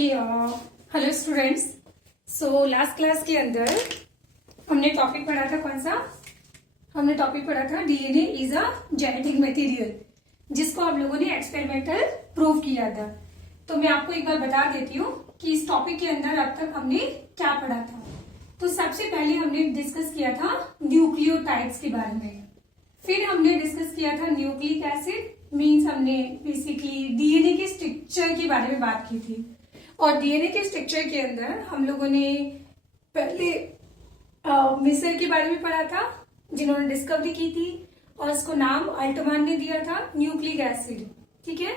Okay, hello students. So last class के अंदर हमने टॉपिक पढ़ा था, कौन सा? हमने टॉपिक पढ़ा था DNA is a genetic material, जिसको आप लोगों ने एक्सपेरिमेंटल प्रूव किया था। तो मैं आपको एक बार बता देती हूँ कि इस टॉपिक के अंदर अब तक हमने क्या पढ़ा था। तो सबसे पहले हमने डिस्कस किया था न्यूक्लियोटाइड्स के बारे में, फिर हमने डिस्कस किया था न्यूक्लिक एसिड, मीन्स हमने बेसिकली डीएनए के स्ट्रक्चर के बारे में बात की थी। और डीएनए के स्ट्रक्चर के अंदर हम लोगों ने पहले मिसर के बारे में पढ़ा था, जिन्होंने डिस्कवरी की थी, और उसको नाम अल्टमान ने दिया था न्यूक्लिक एसिड। ठीक है।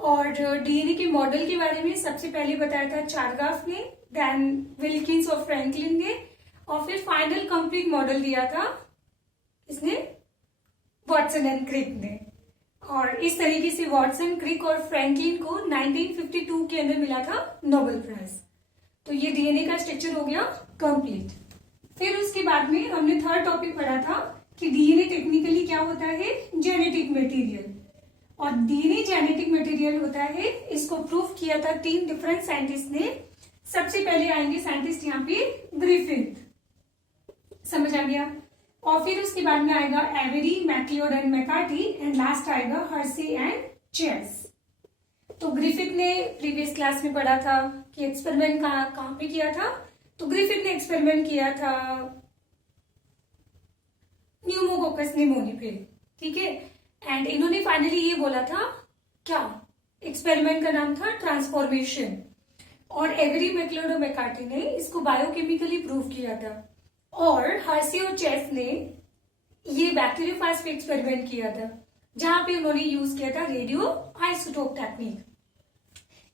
और डीएनए के मॉडल के बारे में सबसे पहले बताया था चारगाफ ने, देन विल्किंस और फ्रैंकलिन ने, और फिर फाइनल कंप्लीट मॉडल दिया था इसने वॉटसन एंड क्रिक ने। और इस तरीके से वॉटसन, क्रिक और फ्रैंकलिन को 1952 के अंदर मिला था नोबेल प्राइज। तो ये डीएनए का स्ट्रक्चर हो गया कंप्लीट। फिर उसके बाद में हमने थर्ड टॉपिक पढ़ा था कि डीएनए टेक्निकली क्या होता है, जेनेटिक मटेरियल। और डीएनए जेनेटिक मटेरियल होता है, इसको प्रूव किया था 3 डिफरेंट साइंटिस्ट ने। सबसे पहले आएंगे साइंटिस्ट यहाँ पे ग्रिफिथ, समझ आ गया। और फिर उसके बाद में आएगा Avery, MacLeod and McCarty, and last आएगा हर्सी एंड चेस। तो ग्रिफिथ ने प्रीवियस क्लास में पढ़ा था कि एक्सपेरिमेंट कहां पे किया था। तो ग्रिफिथ ने एक्सपेरिमेंट किया था न्यूमोकोकस निमोनी पे। ठीक है। एंड इन्होंने फाइनली ये बोला था, क्या एक्सपेरिमेंट का नाम था ट्रांसफॉर्मेशन। और एवेरी, मैक्लियोड और मैकार्टी ने इसको बायोकेमिकली प्रूव किया था। और हर्सी और चेस ने ये बैक्टीरियोफाज पे एक्सपेरिमेंट किया था, जहां पे उन्होंने यूज किया था रेडियो आइसोटोप टेक्निक।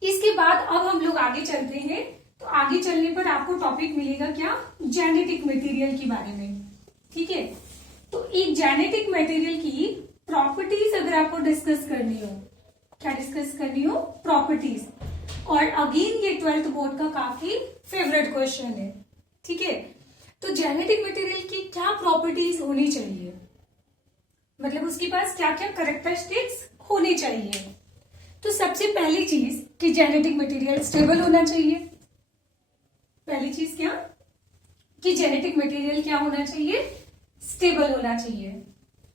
इसके बाद अब हम लोग आगे चलते हैं। तो आगे चलने पर आपको टॉपिक मिलेगा क्या, जेनेटिक मटेरियल के बारे में। ठीक है। तो एक जेनेटिक मटेरियल की प्रॉपर्टीज अगर आपको डिस्कस करनी हो, क्या डिस्कस करनी हो, प्रॉपर्टीज। और अगेन ये 12th बोर्ड का काफी फेवरेट क्वेश्चन है। ठीक है। तो जेनेटिक मटेरियल की क्या प्रॉपर्टीज होनी चाहिए, मतलब उसके पास क्या क्या कैरेक्टरिस्टिक्स होनी चाहिए। तो सबसे पहली चीज कि जेनेटिक मटेरियल स्टेबल होना चाहिए। पहली चीज क्या, कि जेनेटिक मटेरियल क्या होना चाहिए, स्टेबल होना चाहिए।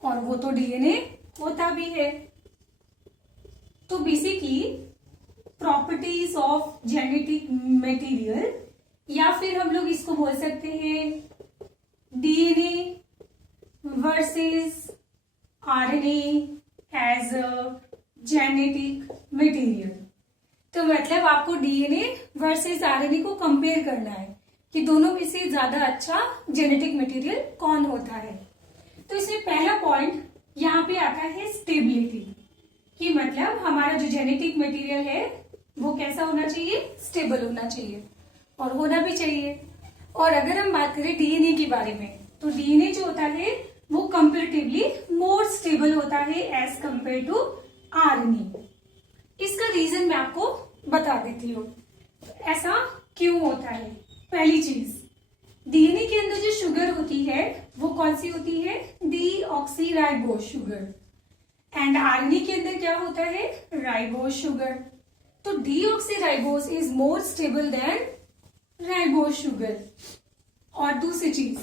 और वो तो डीएनए होता भी है। तो basically properties of genetic material, या फिर हम लोग इसको बोल सकते हैं DNA versus RNA as a genetic material. तो मतलब आपको डीएनए वर्सेस आरएनए को कंपेयर करना है कि दोनों में से ज्यादा अच्छा जेनेटिक मटेरियल कौन होता है। तो इसमें पहला पॉइंट यहाँ पे आता है स्टेबिलिटी, कि मतलब हमारा जो जेनेटिक मटेरियल है वो कैसा होना चाहिए, स्टेबल होना चाहिए, और होना भी चाहिए। और अगर हम बात करें डीएनए के बारे में, तो डीएनए जो होता है वो कंपेरेटिवली मोर स्टेबल होता है एज कंपेयर टू आरएनए। इसका रीजन मैं आपको बता देती हूँ, ऐसा क्यों होता है। पहली चीज, डीएनए के अंदर जो शुगर होती है वो कौन सी होती है, डीऑक्सीराइबोज शुगर। एंड आरएनए के अंदर क्या होता है, राइबोज शुगर। तो deoxyribose is more stable then ribose sugar. और दूसरी चीज,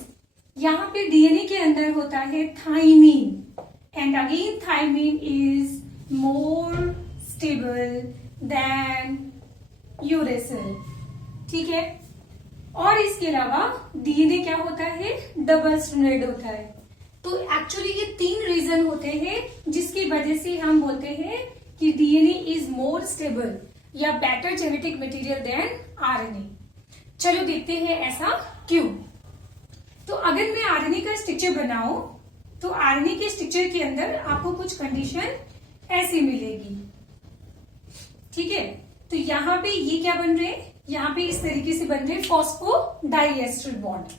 यहाँ पे डीएनए के अंदर होता है thymine, and again thymine is more stable than uracil. ठीक है। और इसके अलावा डीएनए क्या होता है, डबल स्ट्रैंडेड होता है। तो एक्चुअली ये 3 रीजन होते हैं जिसकी वजह से हम बोलते हैं कि डीएनए इज मोर स्टेबल या better genetic material than RNA. चलो देखते हैं ऐसा क्यों। तो अगर मैं आरएनए का स्ट्रक्चर बनाऊं, तो आरएनए के स्ट्रक्चर के अंदर आपको कुछ कंडीशन ऐसी मिलेगी। ठीक है। तो यहाँ पे ये क्या बन रहे हैं, यहाँ पे इस तरीके से बन रहे फॉस्फोडाइएस्टर बॉन्ड।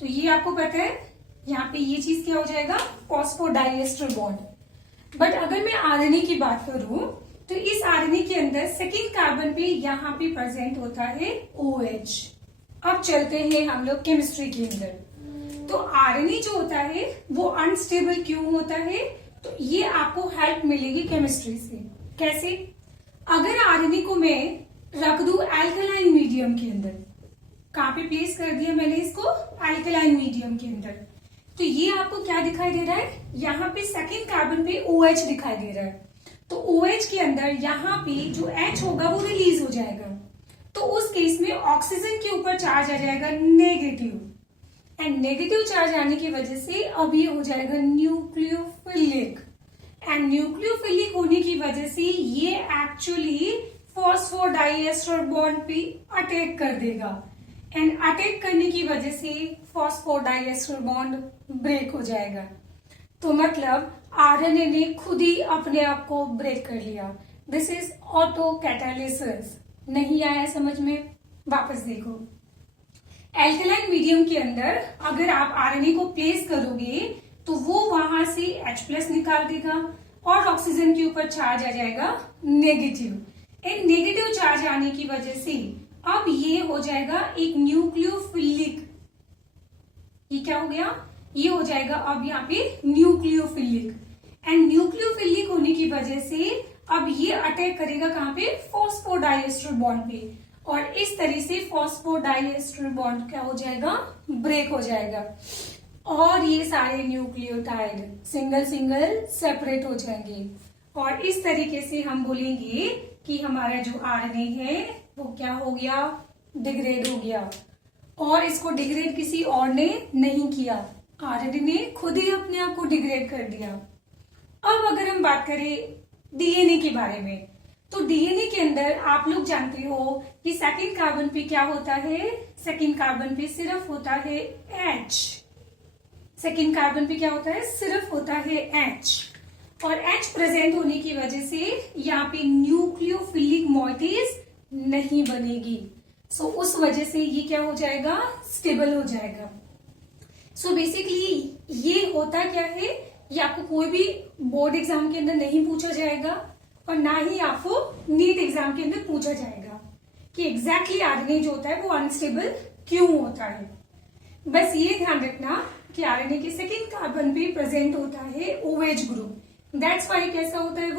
तो ये आपको पता है, यहाँ पे ये चीज क्या हो जाएगा, फॉस्फोडाइएस्टर बॉन्ड। बट अगर मैं आरएनए की बात करूं, तो इस आरएनए के अंदर सेकेंड कार्बन पे यहाँ पे प्रेजेंट होता है OH। अब चलते हैं हम लोग केमिस्ट्री के अंदर। तो आरएनए जो होता है वो अनस्टेबल क्यों होता है, तो ये आपको हेल्प मिलेगी केमिस्ट्री से। कैसे, अगर आरएनए को मैं रख दूं एल्कलाइन मीडियम के अंदर। कहां पे प्लेस कर दिया मैंने इसको? एल्कलाइन मीडियम के अंदर। तो ये आपको क्या दिखाई दे रहा है? यहाँ पे सेकेंड कार्बन पे OH दिखाई दे रहा है। तो OH के अंदर यहाँ पे जो H होगा वो रिलीज हो जाएगा। तो उस केस में ऑक्सीजन के ऊपर चार्ज आ जाएगा नेगेटिव, एंड नेगेटिव चार्ज आने की वजह से अब ये हो जाएगा न्यूक्लियोफिलिक, एंड न्यूक्लियोफिलिक होने की वजह से ये एक्चुअली फॉस्फोडाइएस्टर बॉन्ड पे अटैक कर देगा, एंड अटैक करने की वजह से फॉस्फोडाइएस्टर बॉन्ड ब्रेक हो जाएगा। तो मतलब आरएनए ने खुद ही अपने आप को ब्रेक कर लिया। This is auto catalysis. नहीं आया समझ में? वापस देखो, एल्कलाइन मीडियम के अंदर अगर आप आरएनए को प्लेस करोगे तो वो वहां से H+ निकाल देगा और ऑक्सीजन के ऊपर चार्ज आ जाएगा नेगेटिव, एंड नेगेटिव चार्ज आने की वजह से अब ये हो जाएगा एक न्यूक्लियोफिलिक। ये क्या हो गया? ये हो जाएगा अब यहाँ पे न्यूक्लियोफिलिक, एंड न्यूक्लियोफिलिक होने की वजह से अब ये अटैक करेगा कहां पे? फॉस्फोडाइएस्टर बॉन्ड पे, और इस तरह से फॉस्फोडाइएस्टर बॉन्ड क्या हो जाएगा? ब्रेक हो जाएगा, और ये सारे न्यूक्लियोटाइड सिंगल सिंगल सेपरेट हो जाएंगे, और इस तरीके से हम बोलेंगे कि हमारा जो आरएनए है वो क्या हो गया? डिग्रेड हो गया। और इसको डिग्रेड किसी और ने नहीं किया, आरएनए ने खुद ही अपने आप को डिग्रेड कर दिया। अब अगर हम बात करें डीएनए के बारे में, तो डीएनए के अंदर आप लोग जानते हो कि सेकंड कार्बन पे क्या होता है? सेकंड कार्बन पे सिर्फ होता है H। सेकंड कार्बन पे क्या होता है? सिर्फ होता है H, और H प्रेजेंट होने की वजह से यहाँ पे न्यूक्लियोफिलिक मॉइटीज नहीं बनेगी। सो उस वजह से ये क्या हो जाएगा? स्टेबल हो जाएगा। सो बेसिकली ये होता क्या है, ये आपको कोई भी बोर्ड एग्जाम के अंदर नहीं पूछा जाएगा, और ना ही आपको नीट एग्जाम के अंदर पूछा जाएगा कि एग्जैक्टली आरएनए जो होता है वो अनस्टेबल क्यों होता है। बस ये ध्यान रखना कि आरएनए के सेकेंड कार्बन पे प्रेजेंट होता है OH ग्रुप, दैट्स वाई कैसा होता है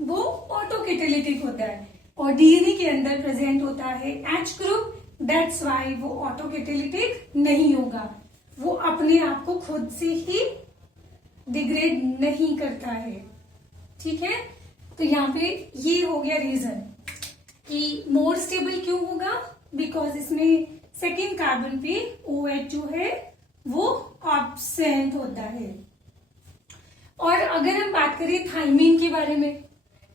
वो ऑटो कैटालिटिक होता है, और डीएनए के अंदर प्रेजेंट होता है H ग्रुप, दैट्स वाई वो ऑटो कैटालिटिक नहीं होगा, वो अपने आप को खुद से ही डिग्रेड नहीं करता है। ठीक है, तो यहाँ पे ये हो गया रीजन कि मोर स्टेबल क्यों होगा, बिकॉज इसमें सेकेंड कार्बन पे OH जो है वो एब्सेंट होता है। और अगर हम बात करें थाइमीन के बारे में,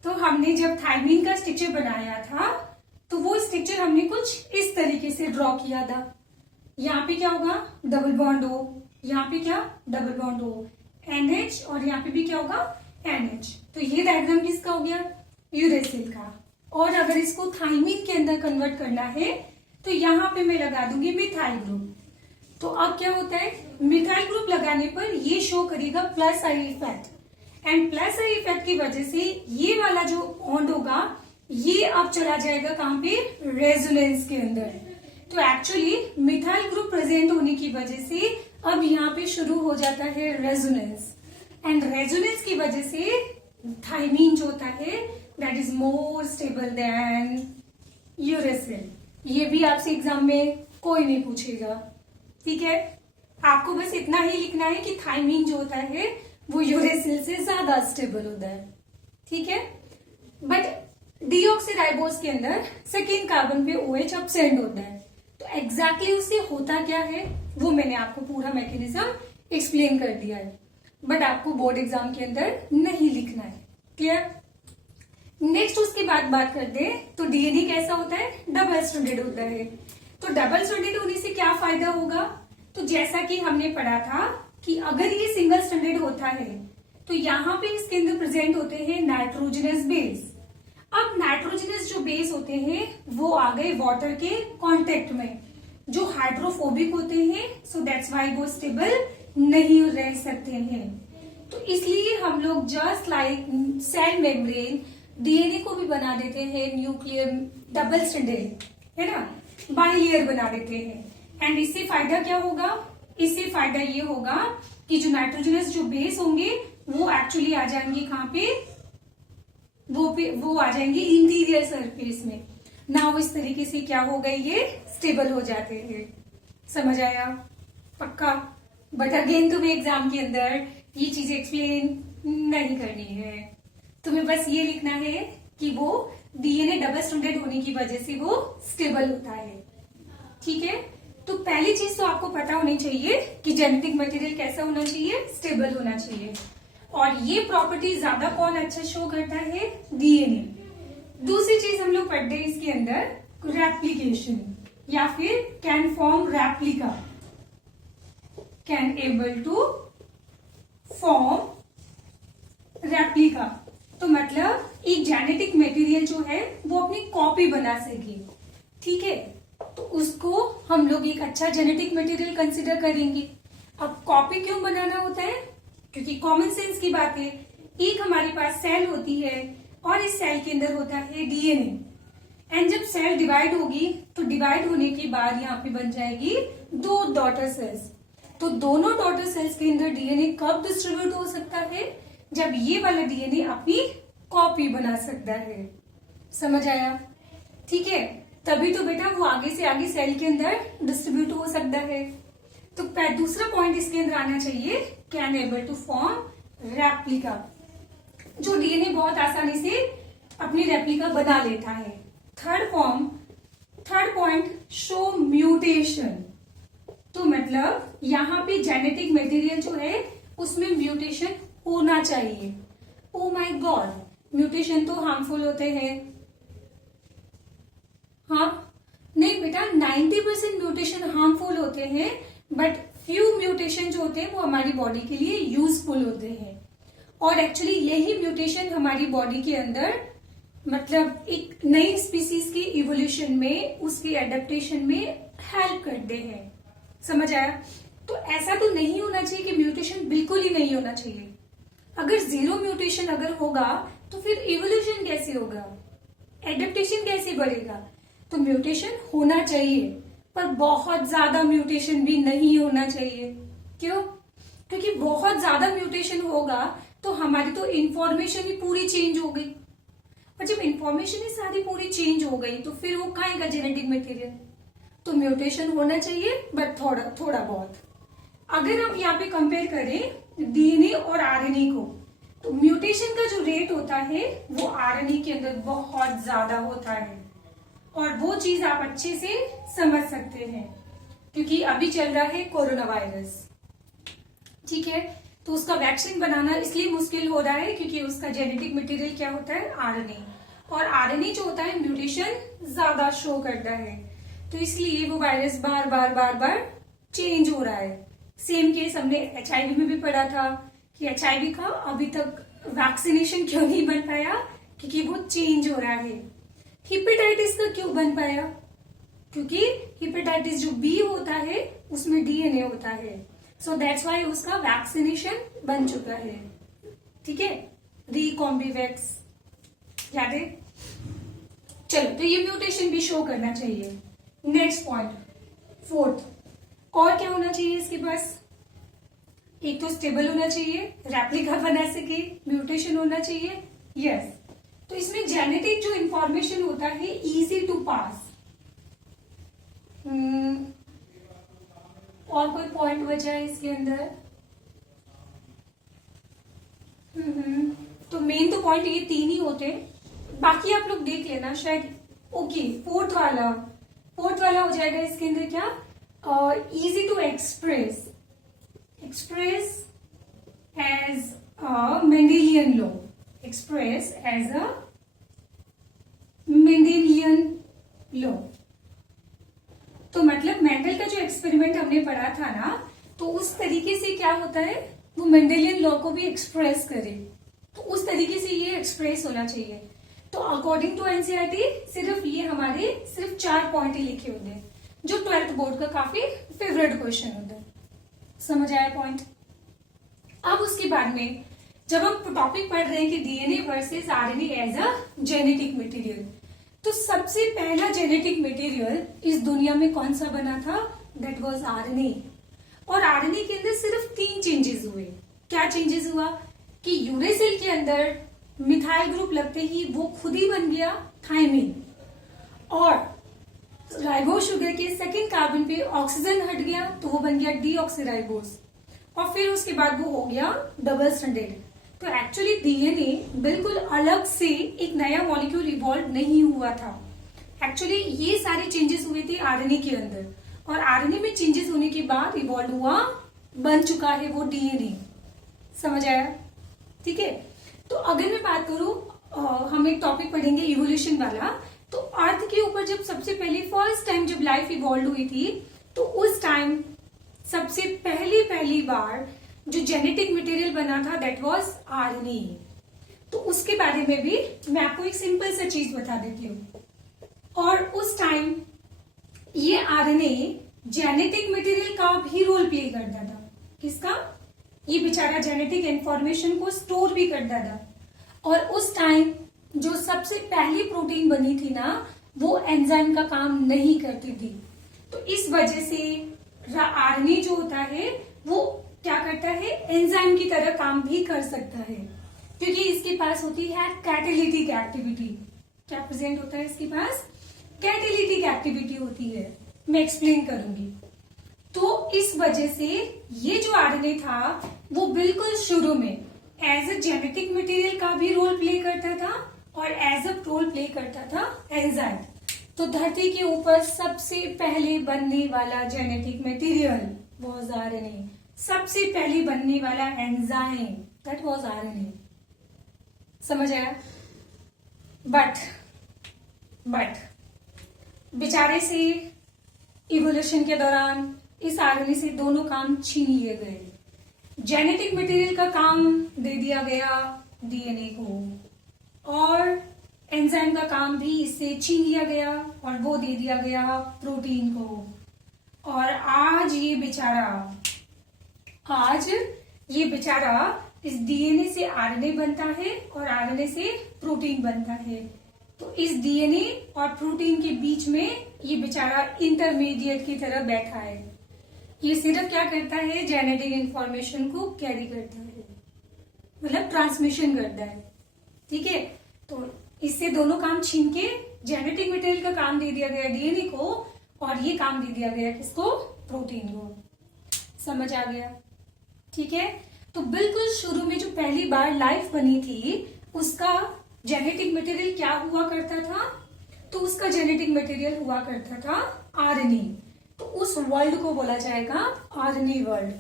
तो हमने जब थाइमीन का स्ट्रक्चर बनाया था तो वो स्ट्रक्चर हमने कुछ इस तरीके से ड्रॉ किया था। यहाँ पे क्या होगा? डबल बॉन्ड O, यहाँ पे क्या? डबल बॉन्ड O, NH, और यहाँ पे भी क्या होगा? NH। तो ये डायग्राम किसका हो गया? यूरेसिल का। और अगर इसको थाइमीन के अंदर कन्वर्ट करना है तो यहाँ पे मैं लगा दूंगी मिथाइल ग्रुप। तो अब क्या होता है? मिथाइल ग्रुप लगाने पर ये शो करेगा plus I effect, and plus I effect की वजह से ये वाला जो बॉन्ड होगा ये अब चला जाएगा कहां पे? रेजोनेंस के अंदर। तो एक्चुअली मिथाइल ग्रुप प्रेजेंट होने की वजह से अब यहाँ पे शुरू हो जाता है रेजोनेंस, एंड रेजोनेंस की वजह से थाइमीन जो होता है that is more stable than uracil. ये भी आपसे एग्जाम में कोई नहीं पूछेगा। ठीक है, आपको बस इतना ही लिखना है कि थाइमीन जो होता है वो यूरेसिल से ज्यादा स्टेबल होता है। ठीक है, बट डीऑक्सीराइबोस के अंदर सेकेंड कार्बन पे OH एब्सेंट होता है। तो एग्जैक्टली उससे होता क्या है वो मैंने आपको पूरा मैकेनिज्म एक्सप्लेन कर दिया है, बट आपको बोर्ड एग्जाम के अंदर नहीं लिखना है। क्लियर? नेक्स्ट उसके बाद बात करते हैं तो डीएनए कैसा होता है? डबल स्ट्रैंडेड होता है। तो डबल स्ट्रैंडेड होने से क्या फायदा होगा? तो जैसा कि हमने पढ़ा था कि अगर ये सिंगल स्ट्रैंडेड होता है तो यहाँ पे इसके अंदर प्रेजेंट होते हैं नाइट्रोजनस बेस। अब नाइट्रोजनस जो बेस होते हैं वो आ गए वाटर के कांटेक्ट में, जो हाइड्रोफोबिक होते हैं, सो दैट्स वाई वो स्टेबल नहीं रह सकते हैं। तो इसलिए हम लोग just like cell membrane DNA को भी बना देते हैं न्यूक्लियर डबल स्ट्रैंडेड, है ना, बाइलेयर बना देते हैं। एंड इससे फायदा क्या होगा? इससे फायदा ये होगा कि जो नाइट्रोजनस जो बेस होंगे वो एक्चुअली आ जाएंगे कहां पे? वो आ जाएंगे इंटीरियर सरफेस में ना। वो इस तरीके से क्या हो गए, ये स्टेबल हो जाते हैं। समझ आया? पक्का? बट अगेन तुम्हें एग्जाम के अंदर ये चीज एक्सप्लेन नहीं करनी है। तुम्हें बस ये लिखना है कि वो डीएनए डबल स्ट्रैंडेड होने की वजह से वो स्टेबल होता है। ठीक है, तो पहली चीज तो आपको पता होनी चाहिए कि जेनेटिक मटेरियल कैसा होना चाहिए, स्टेबल होना चाहिए। और ये प्रॉपर्टी ज्यादा कौन अच्छा शो करता है, डीएनए। दूसरी चीज हम लोग पढ़ते हैं इसके अंदर रेप्लिकेशन, या फिर can form replica, can able to form replica. तो मतलब एक जेनेटिक मटेरियल जो है वो अपनी कॉपी बना सके। ठीक है, तो उसको हम लोग एक अच्छा जेनेटिक मटेरियल कंसिडर करेंगे। अब कॉपी क्यों बनाना होता है, क्योंकि कॉमन सेंस की बात है। एक हमारे पास सेल होती है और इस सेल के अंदर होता है डीएनए। एंड जब सेल डिवाइड होगी तो डिवाइड होने के बाद यहाँ पे बन जाएगी 2 डॉटर सेल्स। तो दोनों डॉटर सेल्स के अंदर डीएनए कब डिस्ट्रीब्यूट हो सकता है, जब ये वाला डीएनए अपनी कॉपी बना सकता है। समझ आया? ठीक है, तभी तो बेटा वो आगे से आगे सेल के अंदर डिस्ट्रीब्यूट हो सकता है। तो दूसरा पॉइंट इसके अंदर आना चाहिए, can able to form replica, जो डीएनए बहुत आसानी से अपनी रेप्लिका बना लेता है। Third point, show mutation. तो मतलब यहाँ पे जेनेटिक मटेरियल जो है उसमें म्यूटेशन होना चाहिए। ओ माय गॉड, म्यूटेशन तो हार्मफुल होते हैं। हाँ, नहीं बेटा, 90% म्यूटेशन हार्मफुल होते हैं, बट फ्यू म्यूटेशन जो होते हैं वो हमारी बॉडी के लिए यूजफुल होते हैं। और एक्चुअली यही म्यूटेशन हमारी बॉडी के अंदर मतलब एक नई स्पीसीज की इवोल्यूशन में, उसकी एडेप्टेशन में हेल्प करते हैं। समझ आया? तो ऐसा तो नहीं होना चाहिए कि म्यूटेशन बिल्कुल ही नहीं होना चाहिए। अगर 0 म्यूटेशन अगर होगा तो फिर इवोल्यूशन कैसे होगा, एडेप्टेशन कैसे बढ़ेगा? तो म्यूटेशन होना चाहिए, पर बहुत ज्यादा म्यूटेशन भी नहीं होना चाहिए। क्यों? क्योंकि बहुत ज्यादा म्यूटेशन होगा तो हमारी तो इंफॉर्मेशन ही पूरी चेंज हो गई। और जब इंफॉर्मेशन ही सारी पूरी चेंज हो गई तो फिर वो कहाँ का जेनेटिक मटेरियल। तो म्यूटेशन होना चाहिए, बट थोड़ा बहुत। अगर हम यहाँ पे कंपेयर करें डीएनए और आरएनए को, तो म्यूटेशन का जो रेट होता है वो आरएनए के अंदर बहुत ज्यादा होता है। और वो चीज आप अच्छे से समझ सकते हैं क्योंकि अभी चल रहा है कोरोना वायरस। ठीक है, तो उसका वैक्सीन बनाना इसलिए मुश्किल हो रहा है क्योंकि उसका जेनेटिक मटेरियल क्या होता है, आरएनए। और आरएनए जो होता है म्यूटेशन ज्यादा शो करता है, तो इसलिए वो वायरस बार बार चेंज हो रहा है। सेम केस हमने एचआईवी में भी पढ़ा था कि एचआईवी का अभी तक वैक्सीनेशन क्यों नहीं बन पाया, क्योंकि वो चेंज हो रहा है। हिपेटाइटिस का क्यों बन पाया, क्योंकि हिपेटाइटिस जो बी होता है उसमें डीएनए होता है। सो दैट्स वाई उसका वैक्सीनेशन बन चुका है। ठीक है, रिकॉम्बिवैक्स याद है। चलो, तो ये म्यूटेशन भी शो करना चाहिए। नेक्स्ट पॉइंट, 4th, और क्या होना चाहिए इसके पास? एक तो स्टेबल होना चाहिए, रेप्लिका बना सके, म्यूटेशन होना चाहिए। यस, तो इसमें जेनेटिक जो इंफॉर्मेशन होता है इजी टू पास। और कोई पॉइंट बचा है इसके अंदर? तो मेन तो पॉइंट ये 3 ही होते हैं, बाकी आप लोग देख लेना शायद। ओके, फोर्थ वाला हो जाएगा इसके अंदर क्या, easy to express as a Mendelian law, express as a Mendelian law. तो मतलब मेंडल का जो एक्सपेरिमेंट हमने पढ़ा था ना, तो उस तरीके से क्या होता है, वो मेंडेलियन लॉ को भी एक्सप्रेस करे, तो उस तरीके से ये एक्सप्रेस होना चाहिए। तो अकॉर्डिंग टू एनसीईआरटी सिर्फ ये हमारे 4 पॉइंट ही लिखे होते हैं, जो 12th बोर्ड का काफी फेवरेट क्वेश्चन होता है। समझ आया पॉइंट? अब उसके बाद में जब हम टॉपिक पढ़ रहे हैं कि DNA versus RNA as a genetic material, तो सबसे पहला जेनेटिक मटेरियल इस दुनिया में कौन सा बना था, दैट वाज आरएनए। और आरएनए के अंदर सिर्फ 3 चेंजेस हुए। क्या चेंजेस हुआ कि यूरेसिल के अंदर मिथाइल ग्रुप लगते ही वो खुद ही बन गया थायमिन, और राइबोस शुगर के सेकंड कार्बन पे ऑक्सीजन हट गया तो वो बन गया डीऑक्सीराइबोस, और फिर उसके बाद वो हो गया डबल स्ट्रैंडेड। तो एक्चुअली डीएनए बिल्कुल अलग से एक नया मॉलिक्यूल इवॉल्व नहीं हुआ था। एक्चुअली ये सारे चेंजेस हुए थे आरएनए के अंदर, और आरएनए में चेंजेस होने के बाद इवॉल्व हुआ, बन चुका है वो डीएनए। समझ आया? ठीक है। तो अगर मैं बात करूं, हम एक टॉपिक पढ़ेंगे इवोल्यूशन वाला। तो अर्थ के ऊपर जब सबसे पहले फर्स्ट टाइम जब लाइफ इवॉल्व हुई थी, तो उस टाइम सबसे पहली बार जो जेनेटिक मटेरियल बना था दैट वाज आरएनए। तो उसके बारे में भी मैं आपको एक सिंपल सा चीज बता देती हूँ। और उस टाइम ये आरएनए जेनेटिक मटेरियल का भी रोल प्ले करता था। किसका? ये बेचारा जेनेटिक इंफॉर्मेशन को स्टोर भी करता था। और उस टाइम जो सबसे पहली प्रोटीन बनी थी ना, वो एंजाइम का काम नहीं करती थी। तो इस वजह से आरएनए जो होता है वो क्या करता है, एंजाइम की तरह काम भी कर सकता है, क्योंकि इसके पास होती है कैटालिटिक एक्टिविटी। क्या प्रेजेंट होता है इसके पास? कैटालिटिक एक्टिविटी होती है। मैं एक्सप्लेन करूंगी। तो इस वजह से ये जो आरएनए था वो बिल्कुल शुरू में एज अ जेनेटिक मटेरियल का भी रोल प्ले करता था और एज अ रोल प्ले करता था एंजाइम। तो धरती के ऊपर सबसे पहले बनने वाला जेनेटिक मटेरियल वाज आरएनए। सबसे पहले बनने वाला एंजाइम दैट वाज आरएनए। समझ आया? बट बेचारे से इवोल्यूशन के दौरान इस आरएनए से दोनों काम छीन लिए गए। जेनेटिक मटेरियल का काम दे दिया गया डीएनए को, और एंजाइम का काम भी इससे छीन लिया गया और वो दे दिया गया प्रोटीन को। और आज ये बेचारा इस डीएनए से आरएनए बनता है और आरएनए से प्रोटीन बनता है। तो इस डीएनए और प्रोटीन के बीच में ये बेचारा इंटरमीडिएट की तरह बैठा है। ये सिर्फ क्या करता है, जेनेटिक इंफॉर्मेशन को कैरी करता है, मतलब ट्रांसमिशन करता है। ठीक है। तो इससे दोनों काम छीन के जेनेटिक मटेरियल का काम दे दिया गया डीएनए को, और ये काम दे दिया गया किसको? प्रोटीन को। समझ आ गया? ठीक है। तो बिल्कुल शुरू में जो पहली बार लाइफ बनी थी उसका जेनेटिक मटेरियल क्या हुआ करता था? तो उसका जेनेटिक मटेरियल हुआ करता था आरएनए। तो उस वर्ल्ड को बोला जाएगा आरएनए वर्ल्ड,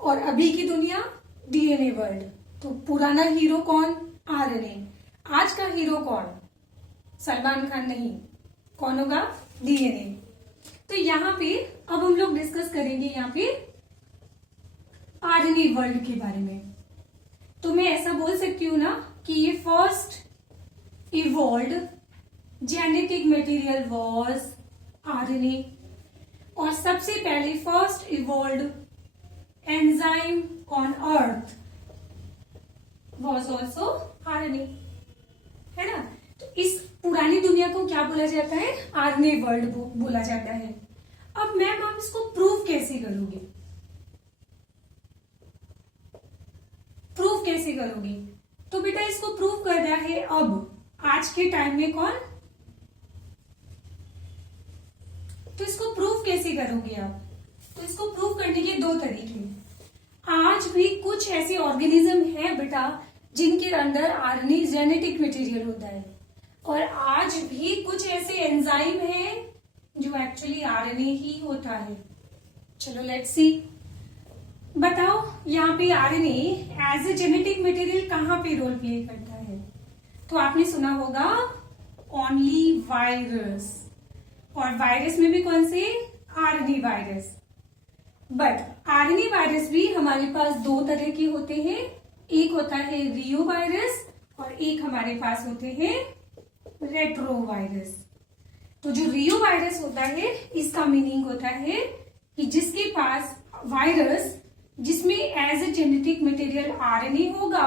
और अभी की दुनिया डीएनए वर्ल्ड। तो पुराना हीरो कौन? आरएनए। आज का हीरो कौन? सलमान खान नहीं। कौन होगा? डीएनए। तो यहाँ पे अब हम लोग डिस्कस करेंगे यहाँ पे आरएनए वर्ल्ड के बारे में। तो मैं ऐसा बोल सकती हूँ ना कि ये first evolved genetic material was RNA, और सबसे पहले first evolved enzyme on earth was also RNA, है ना। तो इस पुरानी दुनिया को क्या बोला जाता है? आरएनए वर्ल्ड बोला जाता है। अब मैम आप इसको प्रूव कैसे करोगे? प्रूव कैसे करोगे? तो बेटा इसको प्रूव करना है अब आज के टाइम में कौन? तो इसको प्रूव कैसे करोगे आप? तो इसको प्रूव करने के दो तरीके। आज भी कुछ ऐसे ऑर्गेनिज्म है बेटा जिनके अंदर आरएनए जेनेटिक मटेरियल होता है, और आज भी कुछ ऐसे एंजाइम हैं जो एक्चुअली आरएनए ही होता है। चलो लेट्स सी। बताओ यहाँ पे RNA as a genetic material कहाँ पे रोल प्ले करता है? तो आपने सुना होगा ओनली वायरस, और वायरस में भी कौन से? RNA virus. But RNA virus भी हमारे पास दो तरह के होते हैं। एक होता है रियो वायरस और एक हमारे पास होते हैं रेट्रो वायरस। तो जो रियो वायरस होता है इसका मीनिंग होता है कि जिसके पास वायरस जिसमें as a genetic material RNA होगा,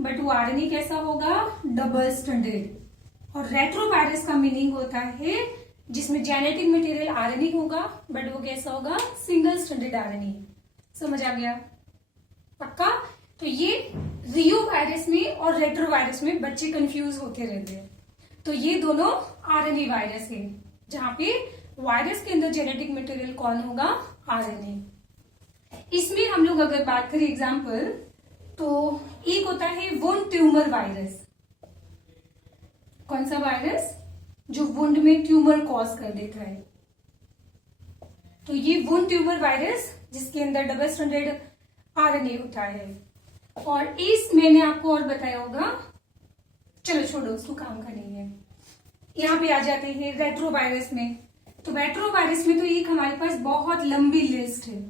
बट वो आरएनए कैसा होगा? Double stranded. और रेट्रो वायरस का मीनिंग होता है जिसमें जेनेटिक मटेरियल आरएनए होगा, बट वो कैसा होगा? Single stranded RNA. समझ आ गया? पक्का? तो ये रियो वायरस में और रेट्रो वायरस में बच्चे कंफ्यूज होते रहते हैं। तो ये दोनों आरएनए वायरस है, जहां पे वायरस के अंदर जेनेटिक मटेरियल कौन होगा, आरएनए। इसमें हम लोग अगर बात करें एग्जाम्पल, तो एक होता है वुंड ट्यूमर वायरस। कौन सा वायरस, जो वुंड में ट्यूमर कॉज कर देता है। तो ये वुंड ट्यूमर वायरस जिसके अंदर डबल स्ट्रैंडेड आरएनए होता है। और इस मैंने आपको और बताया होगा, चलो छोड़ो उसको, काम का नहीं है। यहाँ पे आ जाते हैं रेट्रो वायरस में। तो रेट्रो वायरस में तो एक हमारे पास बहुत लंबी लिस्ट है।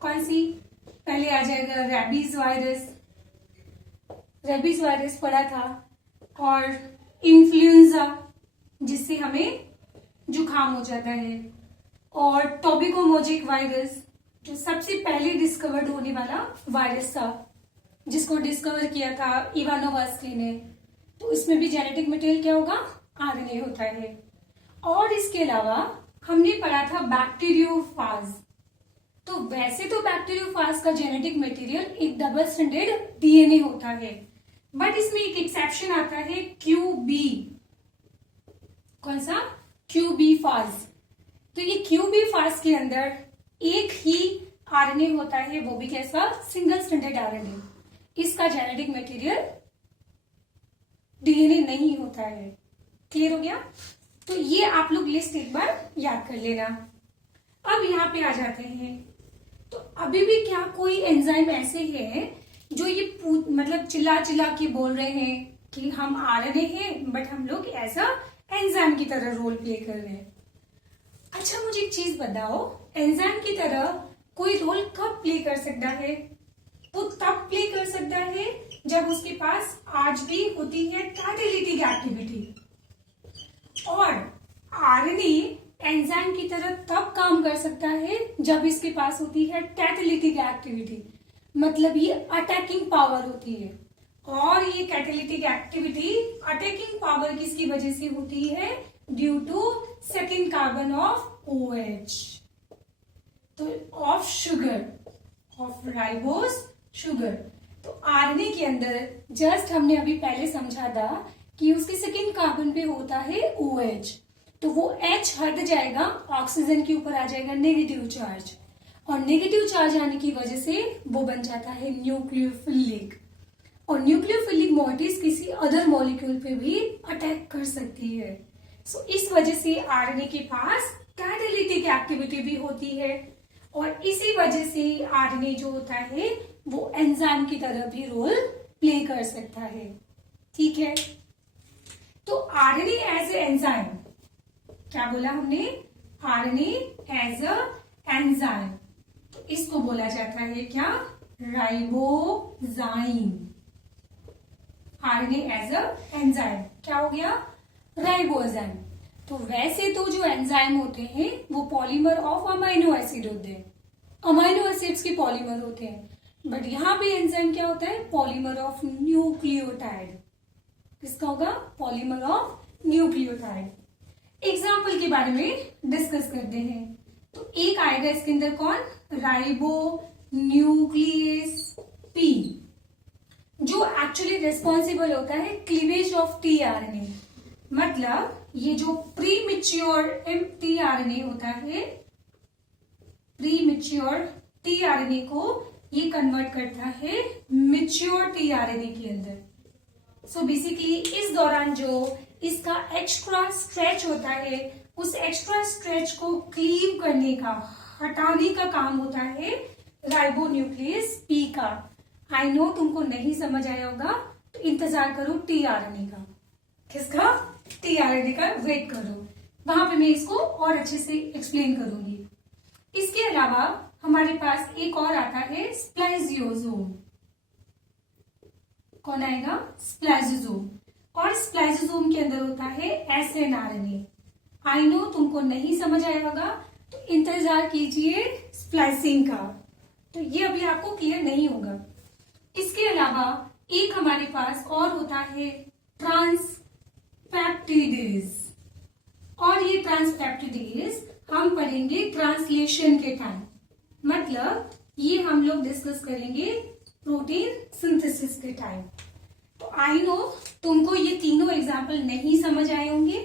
कौन सी, पहले आ जाएगा रेबीज वायरस। रेबीज वायरस पड़ा था, और इन्फ्लुएंजा जिससे हमें जुकाम हो जाता है, और टोबिकोमोजिक वायरस जो सबसे पहले डिस्कवर्ड होने वाला वायरस था, जिसको डिस्कवर किया था इवानोवास्की ने। तो इसमें भी जेनेटिक मटेरियल क्या होगा, आरएनए होता है। और इसके अलावा हमने पढ़ा था बैक्टीरियोफाज। तो वैसे तो बैक्टीरियोफाज का जेनेटिक मटेरियल एक डबल स्ट्रैंडेड डीएनए होता है, बट इसमें एक एक्सेप्शन आता है क्यूबी। कौन सा, क्यूबी फाज। तो ये क्यूबी फाज के अंदर एक ही आरएनए होता है, वो भी कैसा, सिंगल स्ट्रैंडेड आरएनए। इसका जेनेटिक मटेरियल डीएनए नहीं होता है। क्लियर हो गया। तो ये आप लोग लिस्ट एक बार याद कर लेना। अब यहाँ पे आ जाते हैं, तो अभी भी क्या कोई एंजाइम ऐसे हैं जो ये मतलब चिल्ला चिल्ला के बोल रहे हैं कि हम आरएनए हैं, बट हम लोग ऐसा एंजाइम की तरह रोल प्ले कर रहे हैं। अच्छा मुझे एक चीज बताओ, एंजाइम की तरह कोई रोल कब प्ले कर सकता है? वो तब प्ले कर सकता है जब उसके पास आज भी होती है कैटालिटिक एक्टिविटी। और आरएनए एंजाइम की तरह तब काम कर सकता है जब इसके पास होती है कैटालिटिक एक्टिविटी, मतलब ये अटैकिंग पावर होती है। और ये कैटालिटिक एक्टिविटी, अटैकिंग पावर किसकी वजह से होती है? Due to second carbon of OH, तो of sugar, of ribose sugar. तो आरएनए के अंदर जस्ट हमने अभी पहले समझा था कि उसके सेकेंड कार्बन पे होता है OH, तो वो H हट जाएगा, ऑक्सीजन के ऊपर आ जाएगा नेगेटिव चार्ज, और नेगेटिव चार्ज आने की वजह से वो बन जाता है न्यूक्लियोफिलिक। और न्यूक्लियोफिलिक मॉलिक्यूल्स किसी अदर मॉलिक्यूल पे भी अटैक कर सकती है। सो इस वजह से आरएनए के पास कैटालिटिक एक्टिविटी भी होती है, और इसी वजह से आरएनए जो होता है वो एंजाइम की तरह भी रोल प्ले कर सकता है। ठीक है, तो आरएनए एज ए एंजाइम, क्या बोला हमने? आरएनए एज अ एंजाइम, तो इसको बोला जाता है क्या? Ribozyme. RNA as a enzyme क्या हो गया? राइबोजाइम। तो वैसे तो जो एंजाइम होते हैं वो पॉलीमर ऑफ अमाइनो एसिड होते हैं, अमाइनो एसिड्स के पॉलीमर होते हैं, बट यहाँ पे एंजाइम क्या होता है? Polymer of nucleotide. किसका होगा? Polymer of nucleotide. एग्जाम्पल के बारे में डिस्कस करते हैं। तो एक आएगा इसके अंदर कौन? राइबो न्यूक्लियस पी, जो एक्चुअली रिस्पॉन्सिबल होता है क्लीवेज ऑफ टीआरएनए। मतलब ये जो प्री मिच्योर टीआरएनए होता है, प्री मिच्योर टीआरएनए को ये कन्वर्ट करता है मिच्योर टीआरएनए के अंदर। सो बेसिकली इस दौरान जो इसका एक्स्ट्रा स्ट्रेच होता है, उस एक्स्ट्रा स्ट्रेच को क्लीव करने का, हटाने का काम होता है राइबोन्यूक्लियस पी का। आई नो तुमको नहीं समझ आया होगा, तो इंतजार करो टीआरएनए का। किसका? टीआरएनए का वेट करो, वहां पे मैं इसको और अच्छे से एक्सप्लेन करूंगी। इसके अलावा हमारे पास एक और आता है स्प्लाइजियोसोम। कौन आएगा? स्प्लाइजियोसोम। और स्प्लाइजियोसोम के अंदर होता है एसएनआरएनए। आई नो तुमको नहीं समझ आया होगा, तो इंतजार कीजिए स्प्लाइसिंग का, तो ये अभी आपको क्लियर नहीं होगा। इसके अलावा एक हमारे पास और होता है ट्रांसपेप्टिडेज, और ये ट्रांसपेप्टिडेज हम पढ़ेंगे ट्रांसलेशन के टाइम। मतलब ये हम लोग डिस्कस करेंगे प्रोटीन सिंथेसिस के टाइम। तो आई नो तुमको ये तीनों एग्जाम्पल नहीं समझ आए होंगे,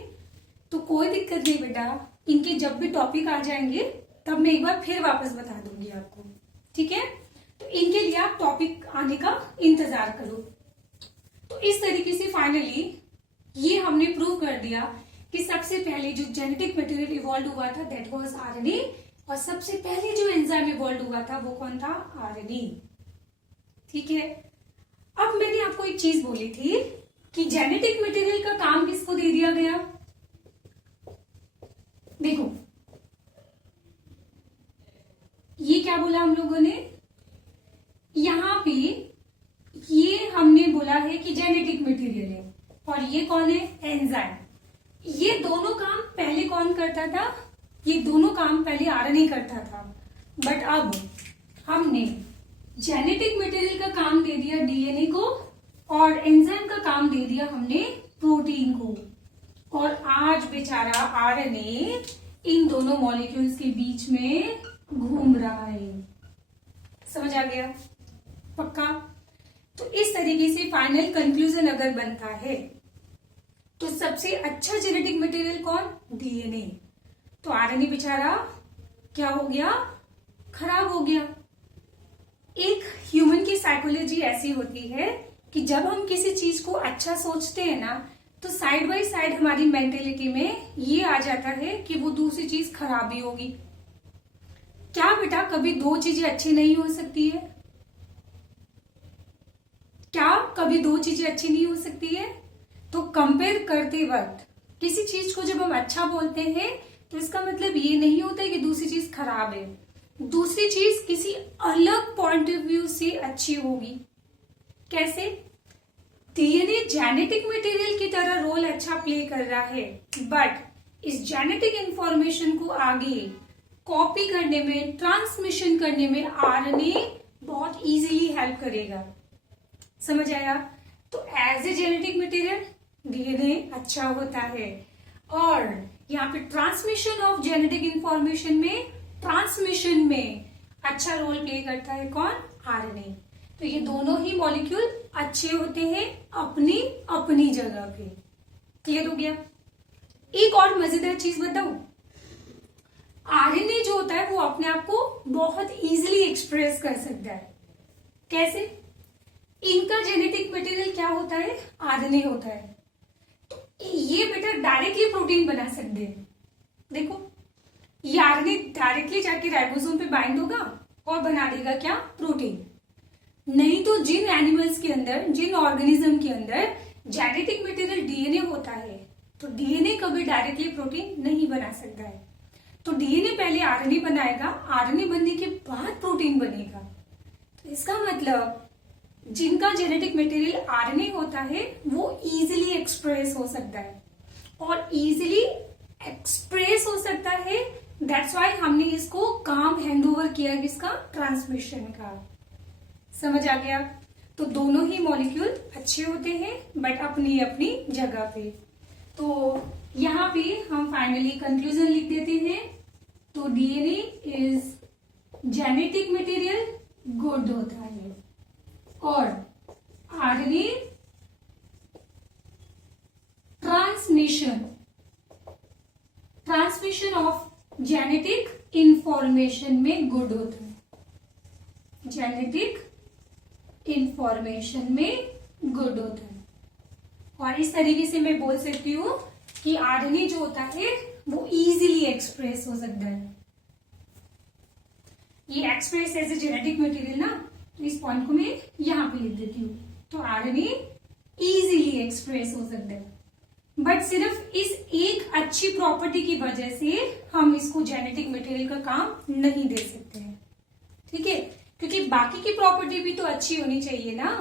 तो कोई दिक्कत नहीं बेटा, इनके जब भी टॉपिक आ जाएंगे तब मैं एक बार फिर वापस बता दूंगी आपको, ठीक है। तो इनके लिए आप टॉपिक आने का इंतजार करो। तो इस तरीके से फाइनली ये हमने प्रूव कर दिया कि सबसे पहले जो जेनेटिक मटेरियल इवॉल्व हुआ था दैट वाज आरएनए, और सबसे पहले जो एंजाइम इवॉल्व हुआ था वो कौन था? आरएनए, ठीक है। अब मैंने आपको एक चीज बोली थी कि जेनेटिक मटेरियल का काम किसको दे दिया गया। देखो ये क्या बोला हम लोगों ने, यहां पे ये हमने बोला है कि जेनेटिक मटेरियल है, और ये कौन है? एंजाइम। ये दोनों काम पहले कौन करता था? ये दोनों काम पहले आरएनए करता था, बट अब हमने जेनेटिक मटेरियल का काम दे दिया डीएनए को, और एंजाइम का काम दे दिया हमने प्रोटीन को। और आज बेचारा आरएनए इन दोनों मॉलिक्यूल्स के बीच में घूम रहा है। समझ आ गया? पक्का? तो इस तरीके से फाइनल कंक्लूजन अगर बनता है तो सबसे अच्छा जेनेटिक मटेरियल कौन? डीएनए। तो आरएनए बेचारा क्या हो गया? खराब हो गया। एक ह्यूमन की साइकोलॉजी ऐसी होती है कि जब हम किसी चीज को अच्छा सोचते हैं ना, तो साइड बाय साइड हमारी मेंटेलिटी में ये आ जाता है कि वो दूसरी चीज खराब ही होगी। क्या बेटा कभी दो चीजें अच्छी नहीं हो सकती है? क्या कभी दो चीजें अच्छी नहीं हो सकती है? तो कंपेयर करते वक्त किसी चीज को जब हम अच्छा बोलते हैं तो इसका मतलब ये नहीं होता है कि दूसरी चीज खराब है। दूसरी चीज किसी अलग पॉइंट ऑफ व्यू से अच्छी होगी। कैसे? डीएनए जेनेटिक मटेरियल की तरह रोल अच्छा प्ले कर रहा है, बट इस जेनेटिक इंफॉर्मेशन को आगे कॉपी करने में, ट्रांसमिशन करने में आरएनए बहुत इजीली हेल्प करेगा। समझ आया? तो as a genetic material DNA अच्छा होता है, और यहाँ पे ट्रांसमिशन ऑफ जेनेटिक इंफॉर्मेशन में, ट्रांसमिशन में अच्छा रोल प्ले करता है कौन? आरएनए। तो ये दोनों ही मॉलिक्यूल अच्छे होते हैं अपनी अपनी जगह पे। क्लियर हो गया? एक और मजेदार चीज बताऊं, आरएनए जो होता है वो अपने आप को बहुत इजीली एक्सप्रेस कर सकता है। कैसे? इनका जेनेटिक मटेरियल क्या होता है? आरएनए होता है। तो ये बेटा डायरेक्टली प्रोटीन बना सकते हैं। देखो ये आरएनए डायरेक्टली जाके राइबोसोम पे बाइंड होगा और बना देगा क्या? प्रोटीन। नहीं तो जिन एनिमल्स के अंदर, जिन ऑर्गेनिज्म के अंदर जेनेटिक मटेरियल डीएनए होता है, तो डीएनए कभी डायरेक्टली प्रोटीन नहीं बना सकता है। तो डीएनए पहले आरएनए बनाएगा, आरएनए बनने के बाद प्रोटीन बनेगा। तो इसका मतलब जिनका जेनेटिक मटेरियल आरएनए होता है वो इजीली एक्सप्रेस हो सकता है, और इजीली एक्सप्रेस हो सकता है। दैट्स वाई हमने इसको काम हैंडओवर किया किसका? ट्रांसमिशन का। समझ आ गया? तो दोनों ही मॉलिक्यूल अच्छे होते हैं बट अपनी अपनी जगह पे। तो यहाँ पे हम फाइनली कंक्लूजन लिख देते हैं। तो DNA is genetic material good होता है, और RNA transmission of genetic information में गुड होता है। जेनेटिक इंफॉर्मेशन में गुड होता है। और इस तरीके से मैं बोल सकती हूँ कि आरएनए जो होता है वो इजीली एक्सप्रेस हो सकता है। ये express as a genetic material ना, तो इस पॉइंट को मैं यहां पे लिख देती हूँ। तो आरएनए इजीली एक्सप्रेस हो सकता है, बट सिर्फ इस एक अच्छी प्रॉपर्टी की वजह से हम इसको जेनेटिक मटेरियल का काम नहीं दे सकते हैं। ठीक है? क्योंकि बाकी की प्रॉपर्टी भी तो अच्छी होनी चाहिए ना।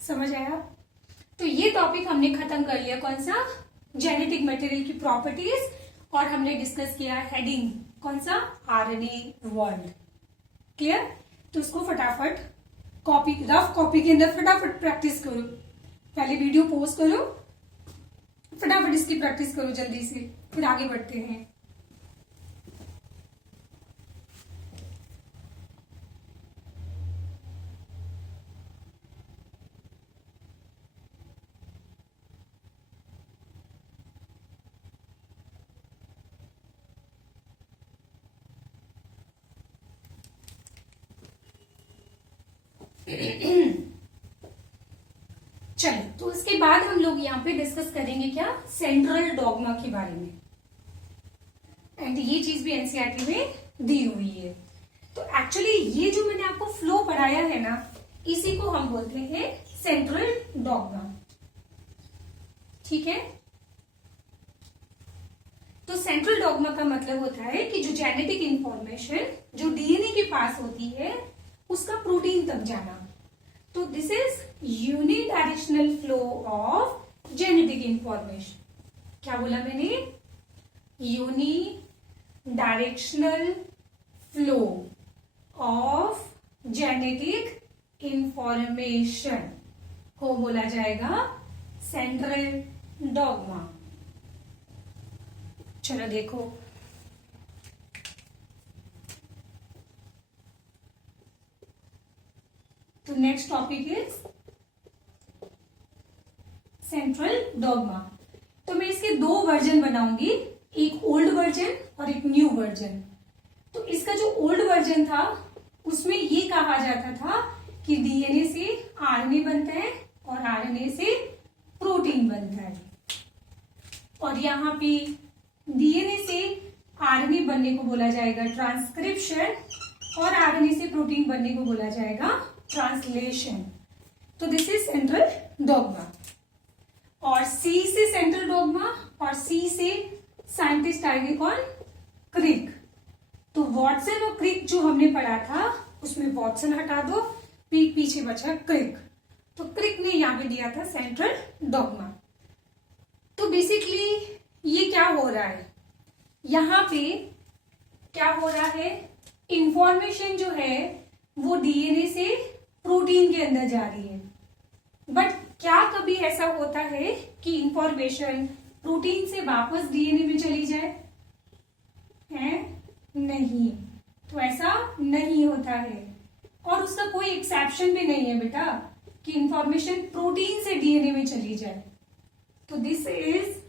समझ आया? तो ये टॉपिक हमने खत्म कर लिया। कौन सा? जेनेटिक मटेरियल की प्रॉपर्टीज, और हमने डिस्कस किया हेडिंग कौन सा? RNA world. क्लियर? तो उसको फटाफट कॉपी, रफ कॉपी के अंदर फटाफट प्रैक्टिस करो। पहले वीडियो पोस्ट करो, फटाफट इसकी प्रैक्टिस करो जल्दी से, फिर आगे बढ़ते हैं। चलिए, तो उसके बाद हम लोग यहाँ पे डिस्कस करेंगे क्या, सेंट्रल डॉगमा के बारे में। एंड ये चीज भी एनसीईआरटी में दी हुई है। तो एक्चुअली ये जो मैंने आपको फ्लो पढ़ाया है ना, इसी को हम बोलते हैं सेंट्रल डॉगमा। ठीक है। तो सेंट्रल डॉगमा का मतलब होता है कि जो जेनेटिक इंफॉर्मेशन जो डीएनए के पास होती है उसका प्रोटीन तक जाना। तो this is unidirectional flow of genetic information. क्या बोला मैंने? Unidirectional flow of genetic information को बोला जाएगा सेंट्रल डॉगमा। चलो देखो, तो next topic is central dogma. तो मैं इसके दो वर्जन बनाऊंगी, एक ओल्ड वर्जन और एक न्यू वर्जन। तो इसका जो ओल्ड वर्जन था उसमें ये कहा जाता था कि डीएनए से आरएनए बनता है और आरएनए से प्रोटीन बनता है, और यहाँ पे डीएनए से आरएनए बनने को बोला जाएगा ट्रांसक्रिप्शन, और आरएनए से प्रोटीन बनने को बोला जाएगा ट्रांसलेशन। तो दिस इज सेंट्रल डॉगमा। और सी से सेंट्रल डॉगमा और सी से साइंटिस्ट आएंगे कौन? क्रिक। तो वॉटसन और क्रिक जो हमने पढ़ा था उसमें वॉटसन हटा दो, पीछे बचा क्रिक। तो क्रिक ने यहां पे दिया था सेंट्रल डॉगमा। तो बेसिकली ये क्या हो रहा है, यहां पे क्या हो रहा है, इंफॉर्मेशन जो है वो डीएनए से प्रोटीन के अंदर जा रही है। बट क्या कभी ऐसा होता है कि इंफॉर्मेशन प्रोटीन से वापस डीएनए में चली जाए? है नहीं। तो ऐसा नहीं होता है, और उसका कोई एक्सेप्शन भी नहीं है बेटा कि इंफॉर्मेशन प्रोटीन से डीएनए में चली जाए। तो this is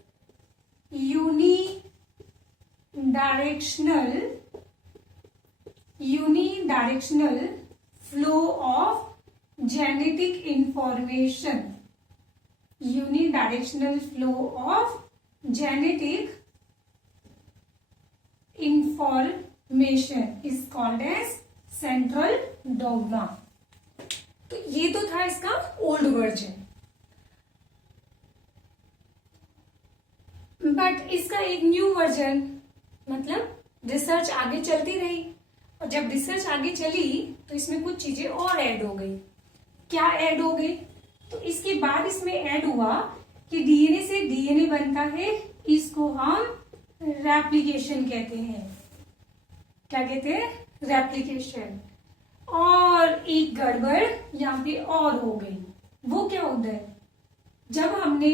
unidirectional flow of genetic information. Unidirectional flow of genetic information is called as central dogma. तो ये तो था इसका ओल्ड वर्जन। बट इसका एक न्यू वर्जन, मतलब रिसर्च आगे चलती रही, और जब रिसर्च आगे चली तो इसमें कुछ चीजें और ऐड हो गई। क्या ऐड हो गई? तो इसके बाद इसमें ऐड हुआ कि डीएनए से डीएनए बनता है, इसको हम रेप्लिकेशन कहते हैं। क्या कहते हैं? रेप्लिकेशन। और एक गड़बड़ यहाँ पे और हो गई। वो क्या होता है, जब हमने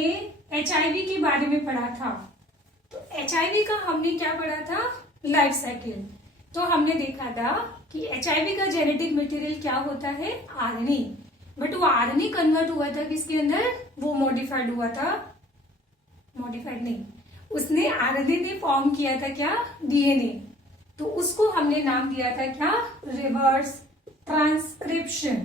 एचआईवी के बारे में पढ़ा था तो एचआईवी का हमने क्या पढ़ा था? Life cycle. तो हमने देखा था कि एचआईवी का जेनेटिक मटेरियल क्या होता है? आरएनए। बट वो आरएनए कन्वर्ट हुआ था किसके अंदर? वो मॉडिफाइड हुआ था, मॉडिफाइड नहीं, उसने आरएनए ने फॉर्म किया था क्या? डीएनए। तो उसको हमने नाम दिया था क्या? Reverse transcription.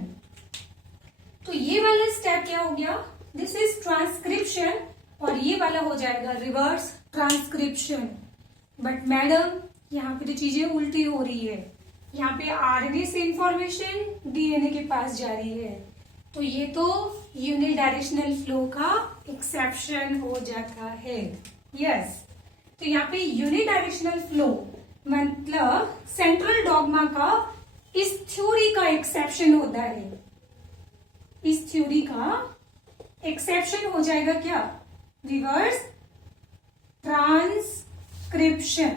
तो ये वाला स्टेप क्या हो गया? दिस इज ट्रांसक्रिप्शन, और ये वाला हो जाएगा रिवर्स ट्रांसक्रिप्शन। बट मैडम यहाँ पे तो चीजें उल्टी हो रही है, यहाँ पे आरएनए से इंफॉर्मेशन डीएनए के पास जा रही है। तो ये तो यूनिडायरेक्शनल फ्लो का एक्सेप्शन हो जाता है। यस। तो यहाँ पे यूनिडायरेक्शनल फ्लो मतलब सेंट्रल डॉगमा का इस थ्योरी का एक्सेप्शन होता है। इस थ्योरी का एक्सेप्शन हो जाएगा क्या? Reverse transcription.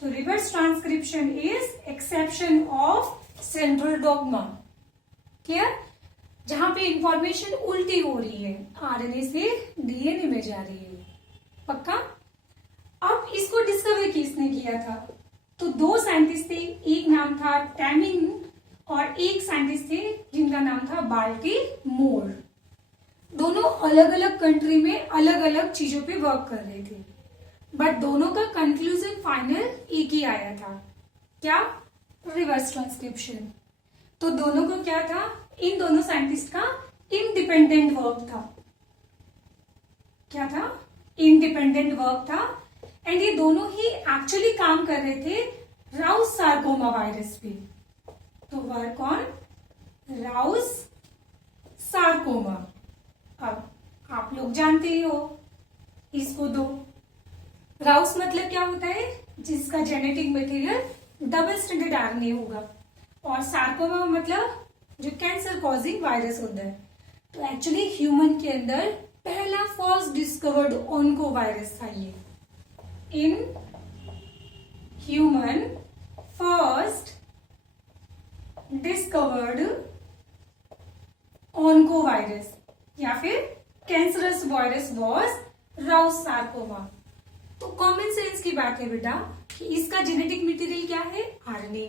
तो reverse transcription is exception of central dogma. Clear? जहां पे इंफॉर्मेशन उल्टी हो रही है, आरएनए से डीएनए में जा रही है। पक्का? अब इसको डिस्कवर किसने किया था? तो दो साइंटिस्ट थे, एक नाम था टैमिंग और एक साइंटिस्ट थे जिनका नाम था बाल्टीमोर। दोनों अलग अलग कंट्री में अलग अलग चीजों पे वर्क कर रहे थे, बट दोनों का कंक्लूजन फाइनल एक ही आया था। क्या? Reverse transcription. तो दोनों को क्या था, इन दोनों साइंटिस्ट का इंडिपेंडेंट वर्क था। क्या था? इंडिपेंडेंट वर्क था। एंड ये दोनों ही एक्चुअली काम कर रहे थे राउस सार्कोमा वायरस पे। तो वर्क ऑन राउस सार्कोमा। अब आप लोग जानते ही हो इसको दो। राउस मतलब क्या होता है? जिसका genetic material double stranded RNA होगा, और सार्कोमा मतलब जो कैंसर कॉजिंग वायरस होता है। तो एक्चुअली ह्यूमन के अंदर पहला फर्स्ट डिस्कवर्ड ऑन्को वायरस था ये। In human first discovered onco virus या फिर cancerous virus was Rouse sarcoma. तो कॉमन सेंस की बात है बेटा कि इसका जेनेटिक मटेरियल क्या है? आरएनए।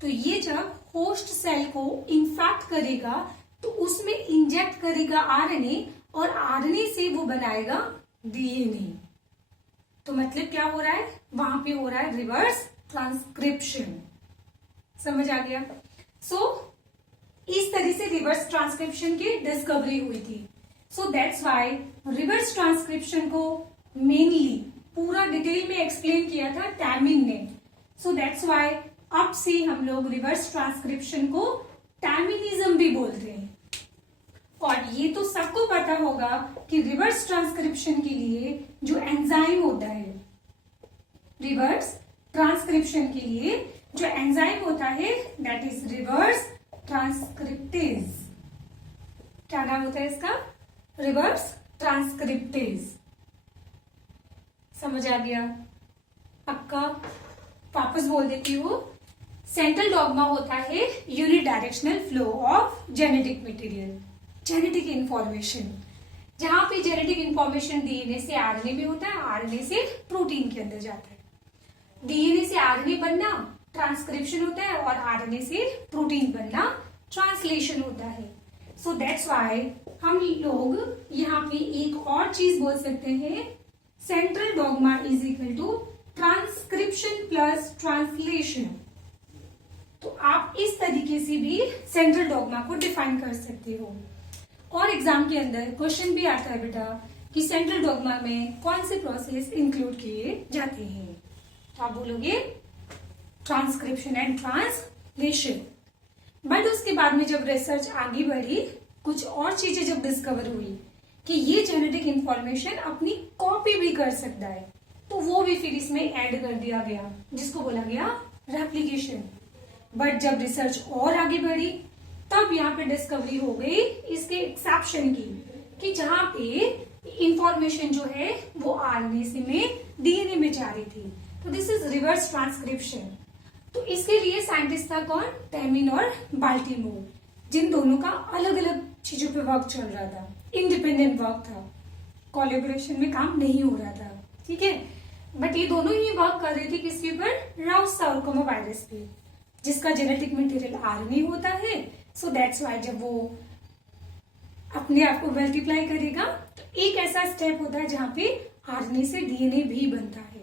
तो ये जब होस्ट सेल को इन्फेक्ट करेगा तो उसमें इंजेक्ट करेगा आरएनए, और आरएनए से वो बनाएगा डीएनए। तो मतलब क्या हो रहा है? वहां पे हो रहा है रिवर्स ट्रांसक्रिप्शन। समझ आ गया? इस तरह से रिवर्स ट्रांसक्रिप्शन की डिस्कवरी हुई थी। सो दैट्स वाई रिवर्स ट्रांसक्रिप्शन को मेनली पूरा डिटेल में एक्सप्लेन किया था टैमिन ने। सो दैट्स वाई अब से हम लोग रिवर्स ट्रांसक्रिप्शन को टैमिनिज्म भी बोलते हैं। और ये तो सबको पता होगा कि रिवर्स ट्रांसक्रिप्शन के लिए जो एंजाइम होता है, रिवर्स ट्रांसक्रिप्शन के लिए जो एंजाइम होता है दैट इज रिवर्स ट्रांसक्रिप्टेज। क्या नाम होता है इसका? Reverse transcriptase. समझ आ गया? पक्का? वापस बोल देती हूँ। सेंट्रल डॉग्मा होता है unidirectional flow of genetic material, genetic information. जहां पे जेनेटिक इंफॉर्मेशन डीएनए से आरएनए में होता है, आरएनए से प्रोटीन के अंदर जाता है। डीएनए से आरएनए बनना ट्रांसक्रिप्शन होता है, और आरएनए से प्रोटीन बनना ट्रांसलेशन होता है। सो दैट्स वाई हम लोग यहाँ पे एक और चीज बोल सकते हैं, central dogma is equal to transcription plus translation. तो आप इस तरीके से भी सेंट्रल डॉग्मा को डिफाइन कर सकते हो। और एग्जाम के अंदर क्वेश्चन भी आता है बेटा कि सेंट्रल डॉग्मा में कौन से प्रोसेस इंक्लूड किए जाते हैं। तो आप बोलोगे ट्रांसक्रिप्शन एंड ट्रांसलेशन। बट उसके बाद में जब रिसर्च आगे बढ़ी, कुछ और चीजें जब डिस्कवर हुई कि ये जेनेटिक इंफॉर्मेशन अपनी कॉपी भी कर सकता है, तो वो भी फिर इसमें ऐड कर दिया गया, जिसको बोला गया रेप्लिकेशन। बट जब रिसर्च और आगे बढ़ी तब यहाँ पे डिस्कवरी हो गई इसके एक्सेप्शन की, कि जहां पे इंफॉर्मेशन जो है वो आरएनए से में डीएनए में जा रही थी। तो दिस इज रिवर्स ट्रांसक्रिप्शन। तो इसके लिए साइंटिस्ट था कौन? टैमिन और बाल्टीमोर, जिन दोनों का अलग अलग चीजों पे वर्क चल रहा था, इंडिपेंडेंट वर्क था, कोलैबोरेशन में काम नहीं हो रहा था। ठीक है, बट ये दोनों ही वर्क कर रहे थे किसके ऊपर? राउस सार्कोमा वायरस पे, जिसका जेनेटिक मटेरियल आरएनए होता है। सो दैट्स वाई जब वो अपने आप को मल्टीप्लाई करेगा तो एक ऐसा स्टेप होता है जहां पे आरएनए से डीएनए भी बनता है,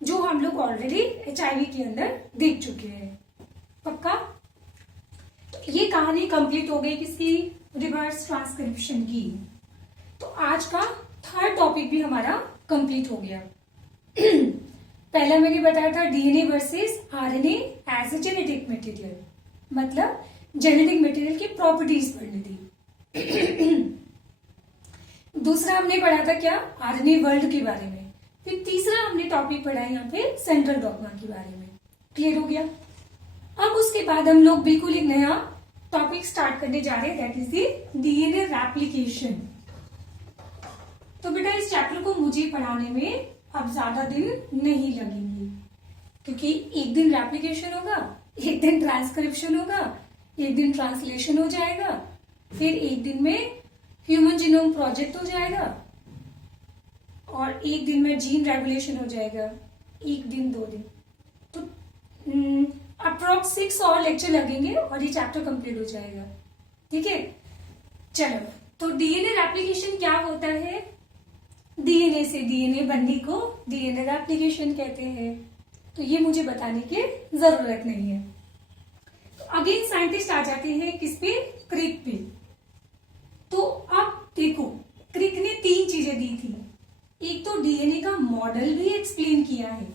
जो हम लोग ऑलरेडी एचआईवी के अंदर देख चुके हैं। पक्का? तो ये कहानी कंप्लीट हो गई किसकी? रिवर्स ट्रांसक्रिप्शन की। तो आज का थर्ड टॉपिक भी हमारा कंप्लीट हो गया। पहला मैंने बताया था DNA versus RNA as a genetic material, मतलब जेनेटिक मटेरियल की प्रॉपर्टीज पढ़नी थी। दूसरा हमने पढ़ा था क्या? आरएनए वर्ल्ड के बारे में। फिर तीसरा हमने टॉपिक पढ़ा है यहाँ पे सेंट्रल डॉग्मा के बारे में। क्लियर हो गया? अब उसके बाद हम लोग बिल्कुल एक नया टॉपिक स्टार्ट करने जा रहे हैं, that is the DNA replication. तो बेटा इस चैप्टर को मुझे पढ़ाने में अब ज्यादा दिन नहीं लगेंगे, क्योंकि एक दिन रेप्लिकेशन होगा, एक दिन ट्रांसक्रिप्शन होगा, एक दिन ट्रांसलेशन हो जाएगा, फिर एक दिन में ह्यूमन जीनोम प्रोजेक्ट हो जाएगा, और एक दिन में जीन रेगुलेशन हो जाएगा, एक दिन 2 दिन। तो अप्रोक्स 6 और लेक्चर लगेंगे और ये चैप्टर कंप्लीट हो जाएगा। ठीक है, चलो। तो डीएनए रेप्लिकेशन क्या होता है? डीएनए से डीएनए बनने को डीएनए रेप्लिकेशन कहते हैं। तो ये मुझे बताने की जरूरत नहीं है। तो अगेन साइंटिस्ट आ जाते हैं किस पे, क्रिक पे। तो अब देखो क्रिक ने 3 चीजें दी थी, एक तो डीएनए का मॉडल भी एक्सप्लेन किया है,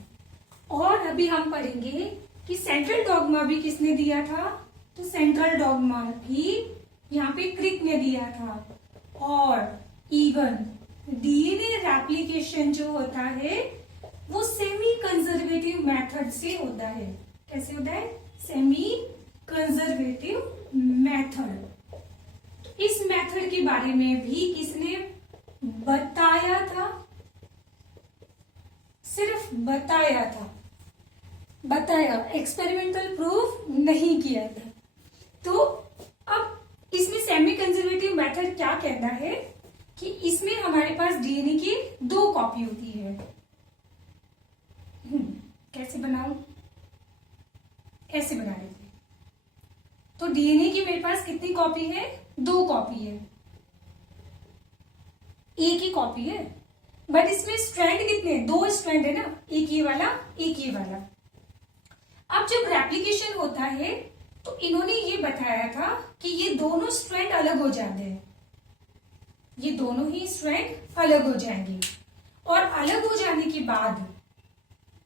और अभी हम पढ़ेंगे कि सेंट्रल डॉगमा भी किसने दिया था, तो सेंट्रल डॉगमा भी यहाँ पे क्रिक ने दिया था। और इवन डीएनए रेप्लिकेशन जो होता है वो सेमी कंजर्वेटिव मेथड से होता है। कैसे होता है, सेमी कंजर्वेटिव मेथड। तो इस मेथड के बारे में भी किसने बताया था, सिर्फ बताया था, बताया, एक्सपेरिमेंटल प्रूफ नहीं किया था। तो अब इसमें सेमी कंजर्वेटिव मेथड क्या कहता है कि इसमें हमारे पास डीएनए की 2 कॉपी होती है। कैसे बनाऊं, ऐसे बना लेते। तो डीएनए की मेरे पास कितनी कॉपी है, 2 कॉपी है, एक ही कॉपी है, बट इसमें स्ट्रैंड कितने, 2 स्ट्रैंड है ना, एक ये वाला एक ये वाला। अब जब रेप्लिकेशन होता है तो इन्होंने ये बताया था कि ये दोनों स्ट्रैंड अलग हो जाते हैं, ये दोनों ही स्ट्रैंड अलग हो जाएंगे, और अलग हो जाने के बाद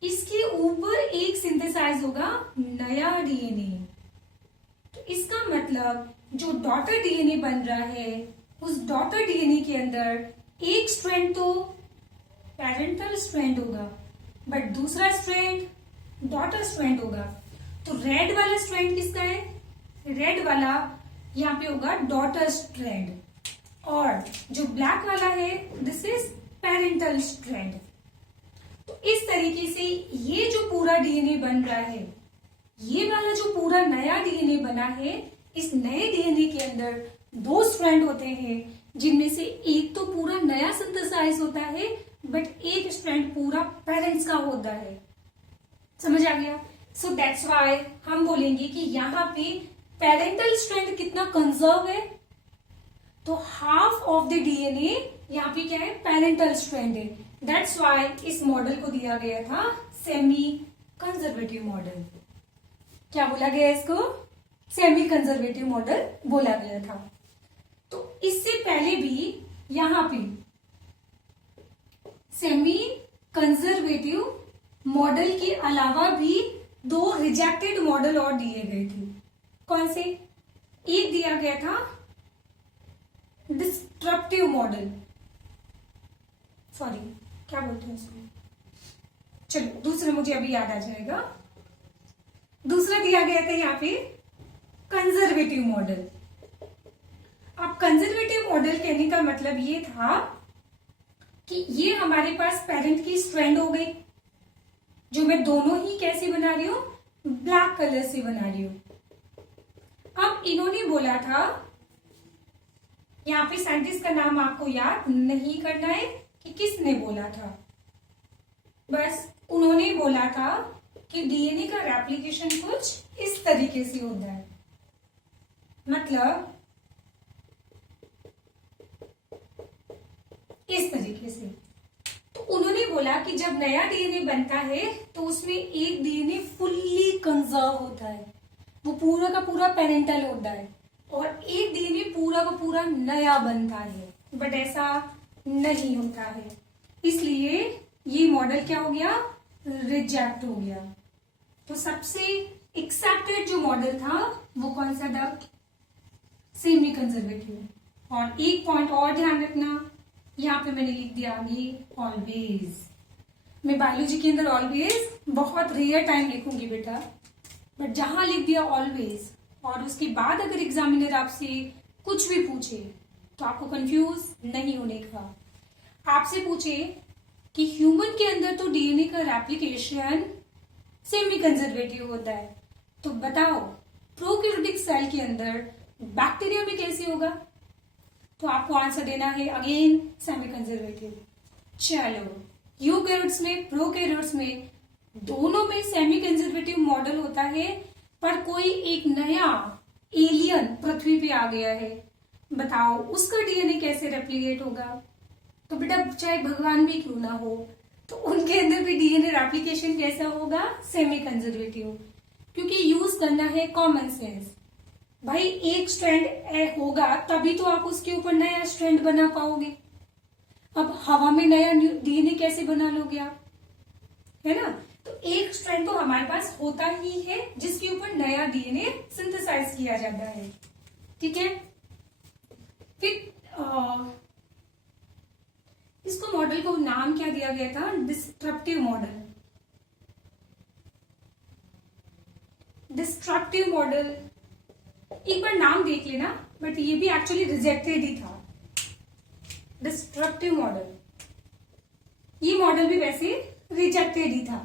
इसके ऊपर एक सिंथेसाइज होगा नया डीएनए। तो इसका मतलब जो डॉटर डीएनए बन रहा है उस डॉटर डीएनए के अंदर एक स्ट्रैंड तो पेरेंटल स्ट्रैंड होगा, बट दूसरा स्ट्रैंड डॉटर स्ट्रैंड होगा। तो रेड वाला स्ट्रैंड किसका है, रेड वाला यहाँ पे होगा डॉटर स्ट्रैंड, और जो ब्लैक वाला है दिस इज पेरेंटल स्ट्रैंड। तो इस तरीके से ये जो पूरा डीएनए बन रहा है, ये वाला जो पूरा नया डीएनए बना है, इस नए डीएनए के अंदर 2 स्ट्रैंड होते हैं, जिनमें से एक तो पूरा नया सिंथेसाइज होता है, बट एक स्ट्रैंड पूरा पेरेंट्स का होता है। समझ आ गया? सो दैट्स वाई हम बोलेंगे कि यहाँ पे पेरेंटल स्ट्रैंड कितना कंजर्व है, तो हाफ ऑफ द डीएनए यहाँ पे क्या है, पेरेंटल स्ट्रैंड है। दैट्स वाई इस मॉडल को दिया गया था सेमी कंजर्वेटिव मॉडल। क्या बोला गया इसको, सेमी कंजर्वेटिव मॉडल बोला गया था। तो इससे पहले भी यहाँ पे सेमी कंजर्वेटिव मॉडल के अलावा भी 2 रिजेक्टेड मॉडल और दिए गए थे। कौन से, एक दिया गया था डिस्ट्रप्टिव मॉडल, सॉरी क्या बोलते हैं इसको, चलो दूसरा मुझे अभी याद आ जाएगा। दूसरा दिया गया था यहाँ पे कंजर्वेटिव मॉडल। अब कंजर्वेटिव मॉडल कहने का मतलब ये था कि ये हमारे पास पेरेंट की स्ट्रैंड हो गई, जो मैं दोनों ही कैसे बना रही हूं, ब्लैक कलर से बना रही हूं। अब इन्होंने बोला था, यहाँ पे साइंटिस्ट का नाम आपको याद नहीं करना है कि किसने बोला था, बस उन्होंने बोला था कि डीएनए का रेप्लिकेशन कुछ इस तरीके से होता है। मतलब इस तरीके से। तो उन्होंने बोला कि जब नया डीएनए बनता है तो उसमें एक डीएनए फुल्ली कंजर्व होता है, वो पूरा का पूरा पेरेंटल होता है, और एक डीएनए पूरा का पूरा नया बनता है, बट ऐसा नहीं होता है। इसलिए ये मॉडल क्या हो गया, रिजेक्ट हो गया। तो सबसे एक्सेप्टेड जो मॉडल था वो कौन सा था, सेमी कंजर्वेटिव। और एक पॉइंट और ध्यान रखना, यहाँ पे मैंने लिख दिया आगे ऑलवेज। मैं बायोलॉजी के अंदर ऑलवेज बहुत रेयर टाइम लिखूंगी बेटा, बट जहां लिख दिया ऑलवेज और उसके बाद अगर एग्जामिनर आपसे कुछ भी पूछे तो आपको कंफ्यूज नहीं होने का। आपसे पूछे कि ह्यूमन के अंदर तो डीएनए का रेप्लिकेशन सेमी कंजर्वेटिव होता है, तो बताओ प्रोकैरियोटिक सेल के अंदर बैक्टीरिया में कैसे होगा, तो आपको आंसर देना है अगेन सेमी कंजर्वेटिव। चलो यूकैरियोट्स में प्रोकैरियोट्स में दोनों में सेमी कंजर्वेटिव मॉडल होता है, पर कोई एक नया एलियन पृथ्वी पे आ गया है, बताओ उसका डीएनए कैसे रेप्लिकेट होगा। तो बेटा चाहे भगवान भी क्यों ना हो तो उनके अंदर भी डीएनए रेप्लिकेशन कैसा होगा, सेमी कंजर्वेटिव। क्योंकि यूज करना है कॉमन सेंस। भाई एक स्ट्रैंड होगा तभी तो आप उसके ऊपर नया स्ट्रैंड बना पाओगे। अब हवा में नया डीएनए कैसे बना लोगे आप, है ना। तो एक स्ट्रैंड तो हमारे पास होता ही है जिसके ऊपर नया डीएनए सिंथेसाइज किया जाता है, ठीक है। फिर इसको मॉडल को नाम क्या दिया गया था, डिस्ट्रक्टिव मॉडल। डिस्ट्रक्टिव मॉडल एक बार नाम देख लेना, बट ये भी एक्चुअली रिजेक्टेड ही था, डिस्ट्रक्टिव मॉडल। ये मॉडल भी वैसे रिजेक्टेड ही था।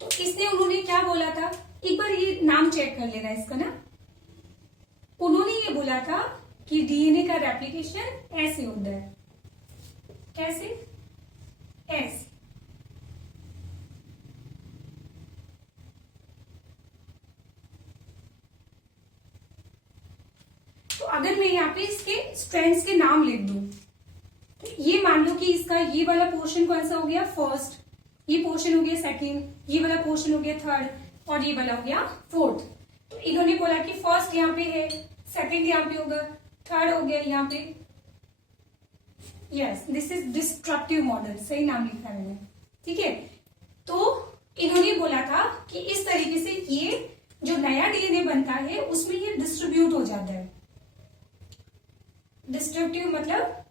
तो इसने उन्होंने क्या बोला था, एक बार ये नाम चेक कर लेना इसका ना। उन्होंने ये बोला था कि डीएनए का रेप्लिकेशन ऐसे होता है, कैसे, ऐसे। तो अगर मैं यहाँ पे इसके स्ट्रैंड्स के नाम लिख दूं, तो ये मान लो कि इसका ये वाला पोर्शन कौन सा हो गया, फर्स्ट, ये पोर्शन हो गया सेकंड, ये वाला पोर्शन हो गया थर्ड, और ये वाला हो गया फोर्थ। तो इन्होंने बोला कि फर्स्ट यहाँ पे है, सेकंड यहाँ पे होगा, थर्ड हो गया यहाँ पे। Yes, this is destructive model, सही नाम लिखा है मैंने, ठीक है। तो इन्होंने बोला था कि इस तरीके से ये जो नया डीएनए बनता है उसमें ये डिस्ट्रीब्यूट हो जाता है। डिस्ट्रक्टिव मतलब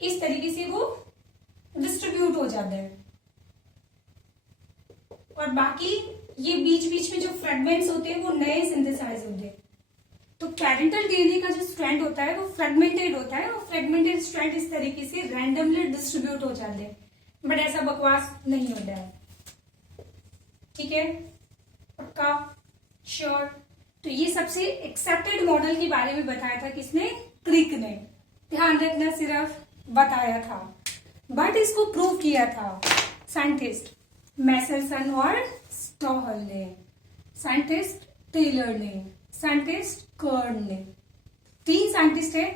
इस तरीके से वो डिस्ट्रीब्यूट हो जाता है, और बाकी ये बीच बीच में जो फ्रेगमेंट्स होते हैं वो नए सिंथेसाइज होते हैं। तो पैरेंटल डीएनए का जो स्ट्रैंड होता है वो फ्रेगमेंटेड होता है, और फ्रेगमेंटेड स्ट्रैंड इस तरीके से रैंडमली डिस्ट्रीब्यूट हो जाते हैं, बट ऐसा बकवास नहीं होता है, ठीक है, पक्का, श्योर। तो ये सबसे एक्सेप्टेड मॉडल के बारे में बताया था किसने, क्रिक ने, ध्यान रखना, सिर्फ बताया था, बट इसको प्रूव किया था साइंटिस्ट मैसेल्सन और स्टॉहल ने, साइंटिस्ट टेलर ने, साइंटिस्ट कर्न ने। 3 साइंटिस्ट है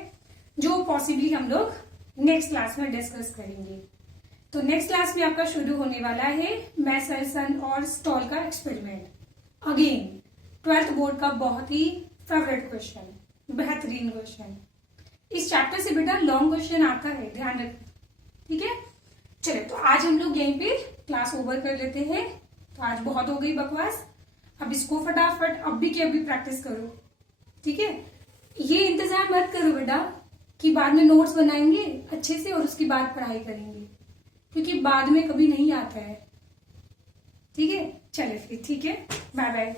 जो पॉसिबली हम लोग नेक्स्ट क्लास में डिस्कस करेंगे। तो नेक्स्ट क्लास में आपका शुरू होने वाला है मैसेल्सन और स्टॉल का एक्सपेरिमेंट। अगेन 12th बोर्ड का बहुत ही फेवरेट क्वेश्चन, बेहतरीन क्वेश्चन। इस चैप्टर से बेटा लॉन्ग क्वेश्चन आता है, ध्यान रखना, ठीक है। चलिए, तो आज हम लोग यहीं पे क्लास ओवर कर लेते हैं। तो आज बहुत हो गई बकवास, अब इसको फटाफट अभी के अभी प्रैक्टिस करो, ठीक है। ये इंतजार मत करो बेटा कि बाद में नोट्स बनाएंगे अच्छे से और उसके बाद पढ़ाई करेंगे, क्योंकि बाद में कभी नहीं आता है, ठीक है। चले फिर, ठीक है, बाय बाय।